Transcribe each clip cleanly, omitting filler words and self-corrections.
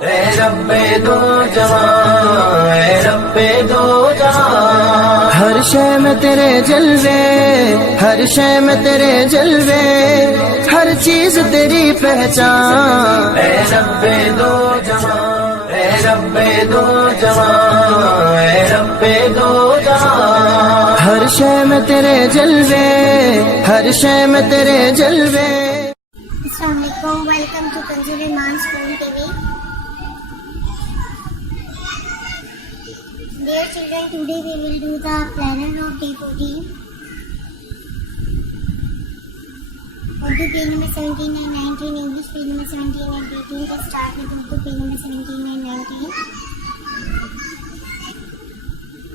اے ربے دو جہاں، اے ربے دو جہاں، ہر شے میں تیرے جلوے، ہر شے میں تیرے جلوے، ہر چیز تیری پہچان۔ اے ربے دو جہاں، اے ربے دو جہاں، اے ربے دو جہاں، ہر شے میں تیرے جلوے، ہر شے میں تیرے جلوے۔ السلام علیکم، ویلکم ٹو کنزول ایمان school T V. Dear children, today we will do the planner of day 14. Urdu page number 17 and 19, English page number 17 and 18. Let's start with Urdu page number 17 and 19.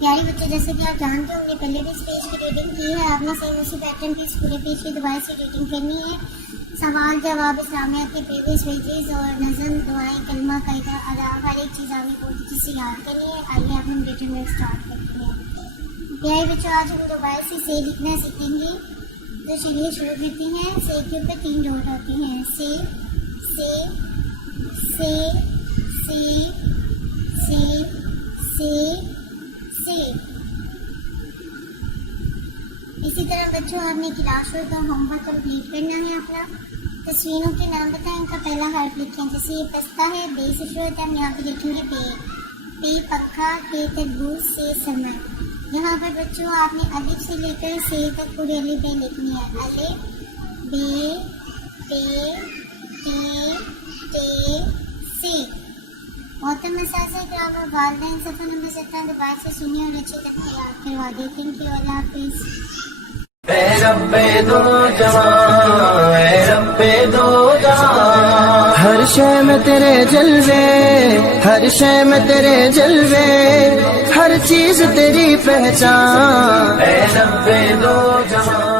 پیارے بچے، جیسے کہ آپ جانتے ہو، ہم نے پہلے بھی اس پیج کی ریڈنگ کی ہے۔ آپ نے سیم اسی پیٹرن کی اس پورے پیج کی دوبارہ سے ریڈنگ کرنی ہے۔ سوال جواب، اسلامیات کے پریویس پیجز اور نظم، دعائیں، کلمہ، قاعدہ، ادا، ہر ایک چیز آپ نے پوری چیز سے یاد کرنی ہے۔ آئیے آپ ہم ریٹن میں اسٹارٹ کرتے ہیں۔ پیارے بچوں، آج ہم دوبارہ سے لکھنا سیکھیں گے۔ تو چلیے شروع کرتے ہیں۔ سے کے اوپر 3 ڈاٹ ہوتے ہیں۔ سے سے سے سے سے سے سے۔ اسی طرح بچوں، آپ نے کلاس ورک کا ہوم ورک کمپلیٹ کرنا ہے اپنا۔ تصویروں کے نام بتائیں، ان کا پہلا حرف لکھیں۔ جیسے یہ پستہ ہے، بے سے شروع ہوتا ہے، ہم یہاں پہ لکھیں گے پے۔ پے پنکھا، کے تربوز، سے سمر۔ یہاں پر بچوں آپ نے الف سے لے کر سے تک پورے الف بے لکھنی ہے۔ الف، بے، پے، تے، تے، سے۔ محترم اساتذہ کرام اور والدین، صفحہ نمبر 17 دوبارہ سے سنیے اور اچھی طرح یاد کروا دیں۔ تھینک یو، اللہ حافظ۔ اے ربے دو جہاں، اے ربے دو جہاں، ہر شے میں تیرے جلوے، ہر شے میں تیرے جلوے، ہر چیز تیری پہچان۔ اے ربے دو جہاں۔